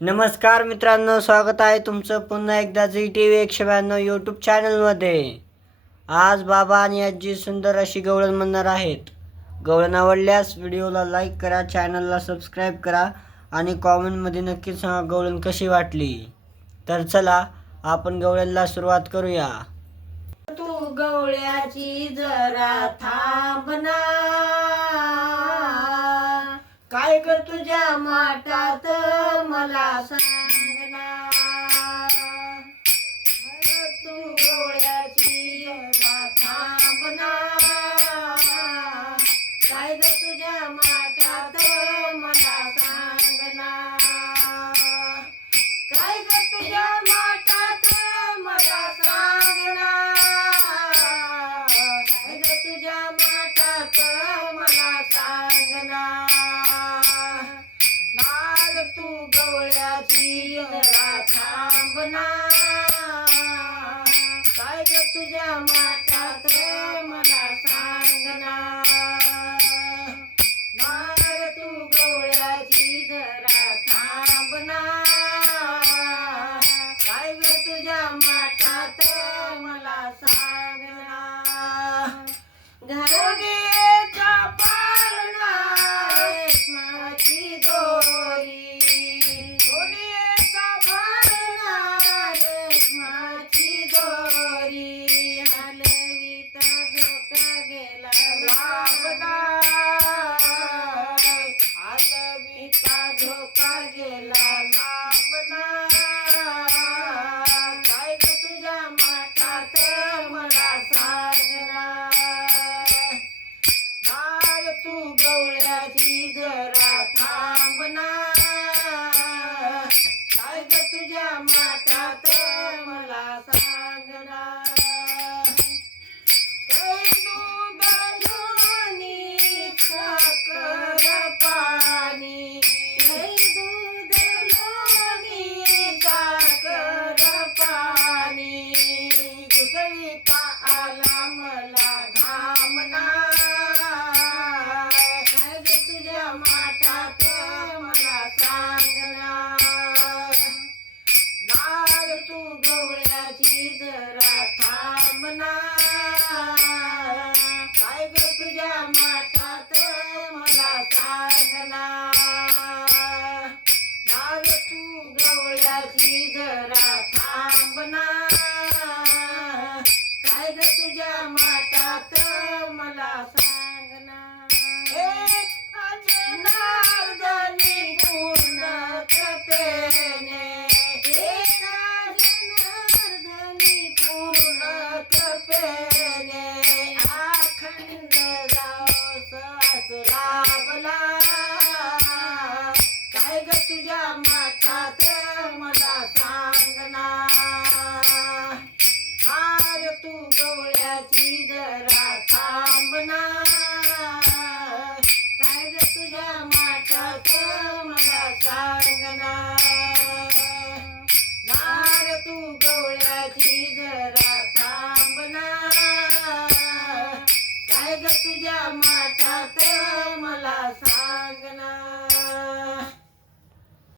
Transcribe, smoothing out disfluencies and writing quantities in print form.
नमस्कार मित्रांनो, स्वागत आहे तुमचं पुन्हा एकदा झी टी व्ही 192 यूट्यूब चॅनलमध्ये. आज बाबा आणि आजी सुंदर अशी गवळण म्हणणार आहेत. गवळण आवडल्यास व्हिडिओला लाईक करा, चॅनलला सबस्क्राईब करा आणि कॉमेंटमध्ये नक्की सांगा गवळण कशी वाटली. तर चला आपण गवळणला सुरुवात करूया. तू गवळ्याची जरा थांबना, काय ग तुझ्या माटात मला सांगना. तू गवळ्याची जरा थांबना, काय ग तुझ्या माटात मला सांगना. काय ग तुझ्या माटात मला सांगना, काय ग तुझ्या माटात मला सांगना. नाग तू गवळ्याची जरा थांबना, काय ग तुझ्या माटात मला सांगना. नाग तू गवळ्याची जरा थांबना, काय ग तुझ्या माटात मला सांगना. घागेचा पाळणा रेशमाची दोरी, घोडीचा पाळणा रेशमाची दोरी. हलवीता झोका गेला लांबना, हलवीता झोका गेला लांबना. काय ग तुझ्या माटात मला सांगना. नाग तू गवळ्याची जरा थांबना, काय ग तुझ्या माटात मला सांगना. दूध लोणी साखर पाणी, दूध लोणी साखर पाणी. घुसळीता आला मला घामना, काय ग तुझ्या माटात मला सांगना. नाग तू गवळ्याची जरा थांबना, काय ग तुझ्या माटात मला सांगना. नाग तू गवळ्याची जरा थांबना, काय ग तुझ्या माटात मला सांगना. एक जनार्दनी पूर्ण कृपेने, एक जनार्दनी पूर्ण कृपेने. अखंड जाओ सास लाभला, काय ग तुझ्या माटात मला सांगना. नाग तू गवळ्याची जरा